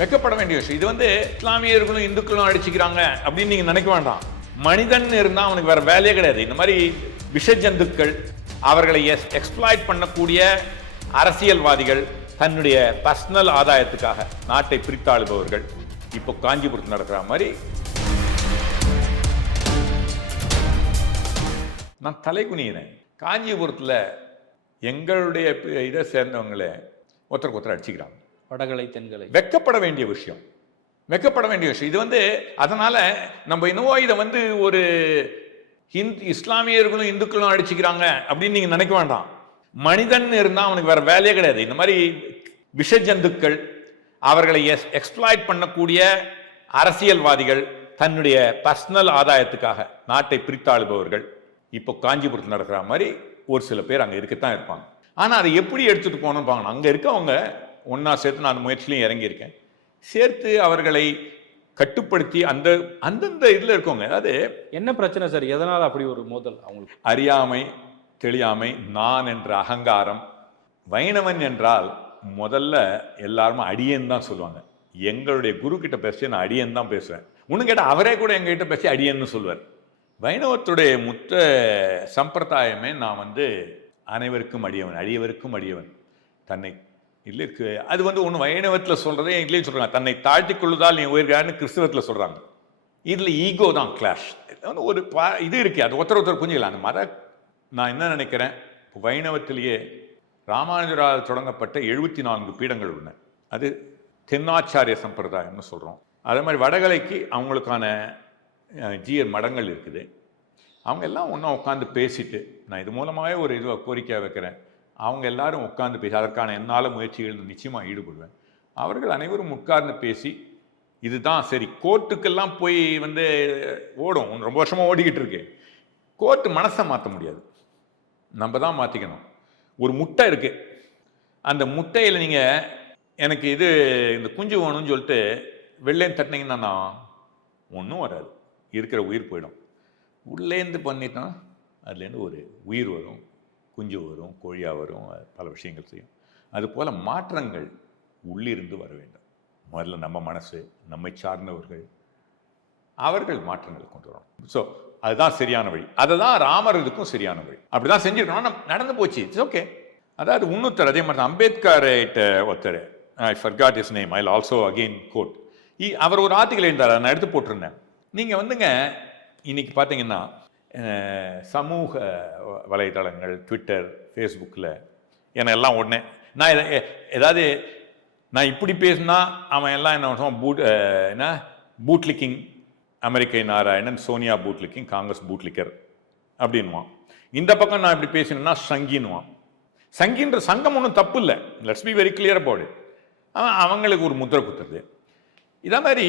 வெக்கப்பட வேண்டிய விஷயம். இது இஸ்லாமியர்களும் இந்துக்களும் அடிச்சுக்கிறாங்க அப்படின்னு நீங்க நினைக்க வேண்டாம். மனிதன் இருந்தா அவனுக்கு வேற வேலையே கிடையாது. இந்த மாதிரி விஷஜந்துக்கள், அவர்களை எக்ஸ்ப்ளாய்ட் பண்ணக்கூடிய அரசியல்வாதிகள், தன்னுடைய பர்சனல் ஆதாயத்துக்காக நாட்டை பிரித்தாளுபவர்கள் இப்போ காஞ்சிபுரத்தில் நடக்கிற மாதிரி. நான் தலை குனிகிறேன். காஞ்சிபுரத்தில் எங்களுடைய இதை சேர்ந்தவங்களே ஒருத்தருக்கு ஒருத்தர் அடிச்சுக்கிறாங்க. வடகலை தென்கலை. வெக்கப்பட வேண்டிய விஷயம். வெக்கப்பட வேண்டிய விஷயம். இது அதனால நம்ம இன்னும் இதை ஒரு இஸ்லாமியர்களும் இந்துக்களும் அடிச்சுக்கிறாங்க அப்படின்னு நீங்க நினைக்க வேண்டாம். மனிதன் இருந்தா அவனுக்கு வேற வேலையே கிடையாது. இந்த மாதிரி விஷஜந்துக்கள், அவர்களை எக்ஸ்ப்ளாய்ட் பண்ணக்கூடிய அரசியல்வாதிகள், தன்னுடைய பர்சனல் ஆதாயத்துக்காக நாட்டை பிரித்தாளுபவர்கள் இப்போ காஞ்சிபுரத்தில் நடக்கிற மாதிரி ஒரு சில பேர் அங்கே இருக்கத்தான் இருப்பாங்க. ஆனால் அதை எப்படி எடுத்துட்டு போகணும்னு பார்க்கணும். அங்கே இருக்கவங்க ஒன்னா சேர்த்து நான் முயற்சியிலையும் இறங்கியிருக்கேன். சேர்த்து அவர்களை கட்டுப்படுத்தி அந்தந்த இதில் இருக்கவங்க. அதாவது என்ன பிரச்சனை சார்? எதனால் அப்படி ஒரு மோதல்? அவங்களுக்கு அறியாமை, தெளியாமை, நான் என்ற அகங்காரம். வைணவன் என்றால் முதல்ல எல்லாருமே அடியேன்னு தான் சொல்லுவாங்க. எங்களுடைய குரு கிட்ட பேசி நான் அடியேன்னு தான் பேசுவேன். ஒன்று கேட்டால் அவரே கூட எங்ககிட்ட பேசி அடியேன்னு சொல்வார். வைணவத்துடைய முத்த சம்பிரதாயமே நான் அனைவருக்கும் அடியவன், அடியவருக்கும் அடியவன், தன்னை இல்லை அது ஒன்று வைணவத்தில் சொல்றதே இல்லைன்னு சொல்றாங்க. தன்னை தாழ்த்தி கொள்ளுதால் நீ உயர்கிறான்னு கிறிஸ்தவத்தில் சொல்றாங்க. இதில் ஈகோ தான் கிளாஷ். ஒரு இது இருக்கு. அது ஒருத்தர் புரிஞ்சுக்கலாம். அந்த நான் என்ன நினைக்கிறேன், வைணவத்திலேயே ராமானுஜரால் தொடங்கப்பட்ட 74 பீடங்கள் உள்ளன. அது தென்னாச்சாரிய சம்பிரதாயம்னு சொல்கிறோம். அதே மாதிரி வடகலைக்கு அவங்களுக்கான ஜீயர் மடங்கள் இருக்குது. அவங்க எல்லாம் ஒன்றா உட்காந்து பேசிட்டு, நான் இது மூலமாகவே ஒரு கோரிக்கையாக வைக்கிறேன், அவங்க எல்லாரும் உட்கார்ந்து பேசி அதற்கான என்னால் முயற்சிகள் நிச்சயமாக ஈடுபடுவேன். அவர்கள் அனைவரும் உட்கார்ந்து பேசி இதுதான் சரி. கோர்ட்டுக்கெல்லாம் போய் ஓடும், ரொம்ப வருஷமாக ஓடிக்கிட்டு இருக்கு. கோர்ட்டு மனசை மாற்ற முடியாது, நம்ம தான் மாற்றிக்கணும். ஒரு முட்டை இருக்கு, அந்த முட்டையில் நீங்கள் எனக்கு இந்த குஞ்சு வேணும்னு சொல்லிட்டு வெளிலேருந்து தட்டினீங்கன்னா ஒன்றும் வராது, இருக்கிற உயிர் போயிடும். உள்ளேருந்து பண்ணிட்டோம், அதுலேருந்து ஒரு உயிர் வரும், குஞ்சு வரும், கோழியாக வரும், பல விஷயங்கள் செய்யும். அதுபோல் மாற்றங்கள் உள்ளிருந்து வர வேண்டும். முதல்ல நம்ம மனசு, நம்மை சார்ந்தவர்கள், அவர்கள் மாற்றங்களை கொண்டு வரணும். ஸோ அதுதான் சரியான வழி. அதை தான் ராமர் இதுக்கும் சரியான வழி. அப்படிதான் செஞ்சுருக்கணும். நடந்து போச்சு, இட்ஸ் ஓகே. அதாவது இன்னொருத்தர் அதே மாதிரி அம்பேத்கர் ஒருத்தர், I forgot his name, I also again quote. அவர் ஒரு ஆர்டிகல் எழுந்தார், நான் எடுத்து போட்டிருந்தேன். நீங்கள் இன்னைக்கு பார்த்தீங்கன்னா சமூக வலைதளங்கள், ட்விட்டர், ஃபேஸ்புக்கில் எல்லாம் உடனே நான் ஏதாவது நான் இப்படி பேசினா அவன் எல்லாம் என்ன பூட்லிக்கிங், அமெரிக்க நாராயணன், சோனியா பூட்லிக்கிங், காங்கிரஸ் பூட்லிக்கர் அப்படின்வான். இந்த பக்கம் நான் இப்படி பேசினேன்னா சங்கின்வான். சங்கின்ற சங்கம் ஒன்றும் தப்பு இல்லை, let's be very clear about it. அவங்களுக்கு ஒரு முத்திரை குத்துறது. இதே மாதிரி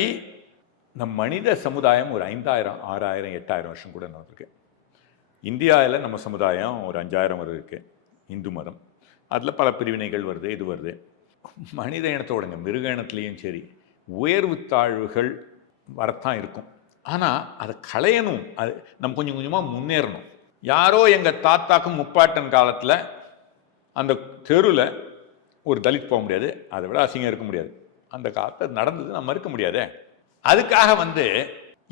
நம் மனித சமுதாயம் ஒரு 5000, 6000, 8000 வருஷம் கூட நடந்திருக்கு. இந்தியாவில் நம்ம சமுதாயம் ஒரு 5000 வருது இருக்கு. இந்து மதம், அதில் பல பிரிவினைகள் வருது, இது வருது. மனித இனத்தோடங்க மிருக இனத்துலேயும் சரி உயர்வு தாழ்வுகள் வரத்தான் இருக்கும். ஆனால் அதை களையணும், அது நம்ம கொஞ்சம் கொஞ்சமாக முன்னேறணும். யாரோ எங்கள் தாத்தாக்கும் முப்பாட்டன் காலத்தில் அந்த தெருவில் ஒரு தலித் போக முடியாது, அதை விட அசிங்கம் இருக்க முடியாது. அந்த காலத்தில் நடந்தது நம்ம இருக்க முடியாதே. அதுக்காக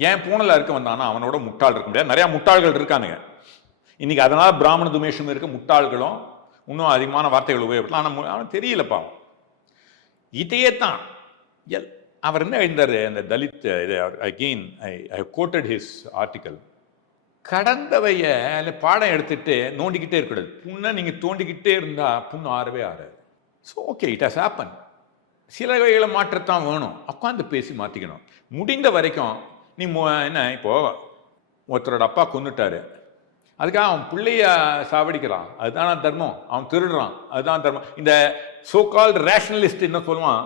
ஏன் பூனலா இருக்க வந்தானா அவனோட முட்டாள் இருக்க முடியாது. நிறைய முட்டாள்கள் இருக்கானுங்க இன்னைக்கு. அதனால பிராமண துமேஷம் இருக்க முட்டாள்களும் இன்னும் அதிகமான வார்த்தைகள் உபயோகப்படலாம். ஆனால் அவன் தெரியலப்பா. இதையே தான் அவர் என்ன எழுந்தார், அந்த Dalit again I quoted his article. கடந்தவைய பாடம் எடுத்துட்டு நோண்டிக்கிட்டே இருக்கக்கூடாது. புண்ணை நீங்கள் தோண்டிக்கிட்டே இருந்தால் புண்ணு ஆறவே ஆறாது. So okay, it has happen. சில வகைகளை மாற்றத்தான் வேணும், உட்காந்து பேசி மாற்றிக்கணும். முடிந்த வரைக்கும் நீ என்ன, இப்போ ஒருத்தரோட அப்பா கொண்டுட்டாரு, அதுக்காக அவன் பிள்ளைய சாவடிக்கிறான், அதுதான் தர்மம். அவன் திருடுறான், அதுதான் தர்மம். இந்த சோ கால்டு ரேஷனலிஸ்ட் என்ன சொல்லுவான்,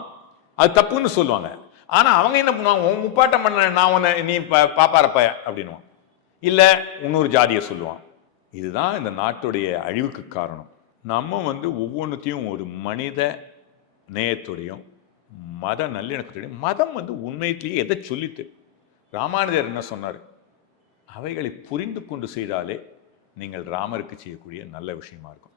அது தப்புன்னு சொல்லுவாங்க. ஆனால் அவங்க என்ன பண்ணுவாங்க, உன் முப்பாட்டம் பண்ண நான் உன்னை நீ பாப்பாரப்ப அப்படின்வான், இல்லை இன்னொரு ஜாதியை சொல்லுவான். இதுதான் இந்த நாட்டுடைய அழிவுக்கு காரணம். நம்ம ஒவ்வொன்றுத்தையும் ஒரு மனித நேயத்தோடையும் மத நல்லிணக்கத்தோடையும், மதம் உண்மையிலேயே எதை சொல்லிட்டு, ராமானுஜர் என்ன சொன்னார், அவைகளை புரிந்து கொண்டு செய்தாலே நீங்கள் ராமருக்கு செய்யக்கூடிய நல்ல விஷயமா இருக்கும்.